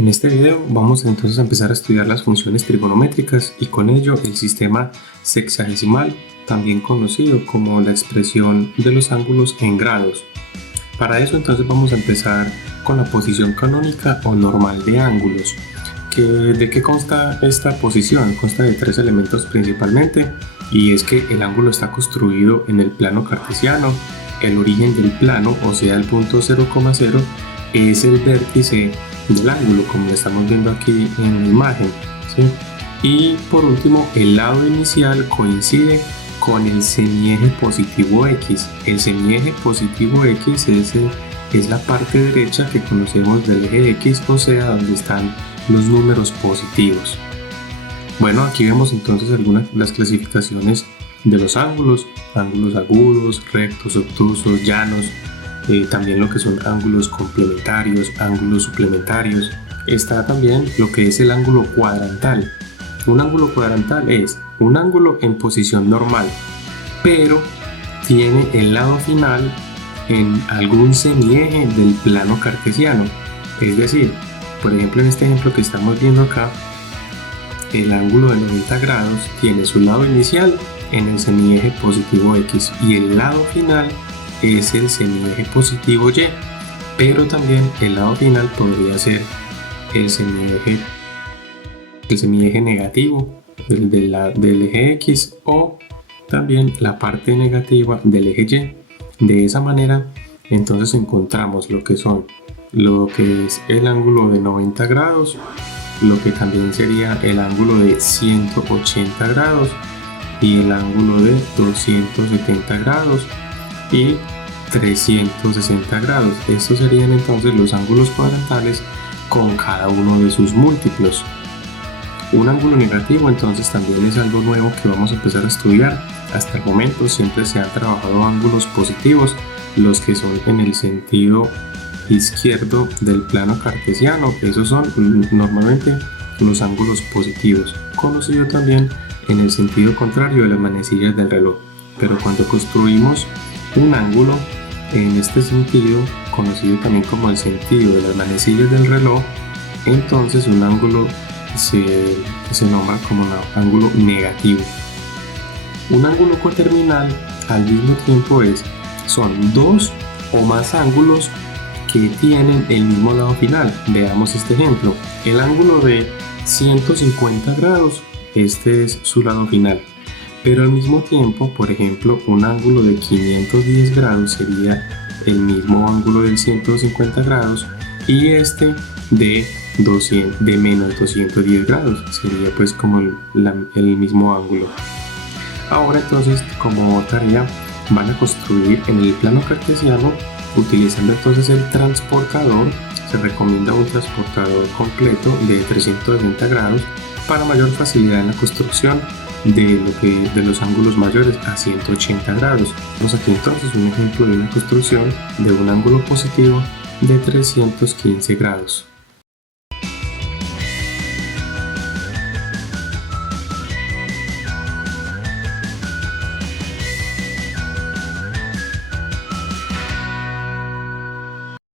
En este video vamos entonces a empezar a estudiar las funciones trigonométricas y con ello el sistema sexagesimal, también conocido como la expresión de los ángulos en grados. Para eso entonces vamos a empezar con la posición canónica o normal de ángulos. ¿De qué consta esta posición? Consta de tres elementos principalmente, y es que el ángulo está construido en el plano cartesiano. El origen del plano, o sea el punto 0,0, es el vértice del ángulo, como lo estamos viendo aquí en la imagen, ¿sí? Y por último, el lado inicial coincide con el semieje positivo X. El semieje positivo X es la parte derecha que conocemos del eje X, o sea, donde están los números positivos. Bueno, aquí vemos entonces algunas de las clasificaciones de los ángulos: ángulos agudos, rectos, obtusos, llanos, también lo que son ángulos complementarios, ángulos suplementarios. Está también lo que es el ángulo cuadrantal. Un ángulo cuadrantal es un ángulo en posición normal, pero tiene el lado final en algún semieje del plano cartesiano. Es decir, por ejemplo, en este ejemplo que estamos viendo acá, el ángulo de 90 grados tiene su lado inicial en el semieje positivo X y el lado final es el semieje positivo Y, pero también el lado final podría ser el semieje negativo del eje X, o también la parte negativa del eje Y. De esa manera entonces encontramos lo que es el ángulo de 90 grados, lo que también sería el ángulo de 180 grados y el ángulo de 270 grados y 360 grados. Estos serían entonces los ángulos cuadrantales con cada uno de sus múltiplos. Un ángulo negativo entonces también es algo nuevo que vamos a empezar a estudiar. Hasta el momento siempre se han trabajado ángulos positivos, los que son en el sentido izquierdo del plano cartesiano. Esos son normalmente los ángulos positivos, conocido también en el sentido contrario de las manecillas del reloj. Pero cuando construimos un ángulo en este sentido, conocido también como el sentido de las manecillas del reloj, entonces un ángulo se nombra como un ángulo negativo. Un ángulo coterminal al mismo tiempo son dos o más ángulos que tienen el mismo lado final. Veamos este ejemplo: el ángulo de 150 grados, este es su lado final, pero al mismo tiempo, por ejemplo, un ángulo de 510 grados sería el mismo ángulo del 150 grados, y este de menos 210 grados sería pues como el mismo ángulo. Ahora entonces, como tarea, van a construir en el plano cartesiano utilizando entonces el transportador. Se recomienda un transportador completo de 360 grados para mayor facilidad en la construcción de los ángulos mayores a 180 grados. Tenemos aquí entonces un ejemplo de una construcción de un ángulo positivo de 315 grados.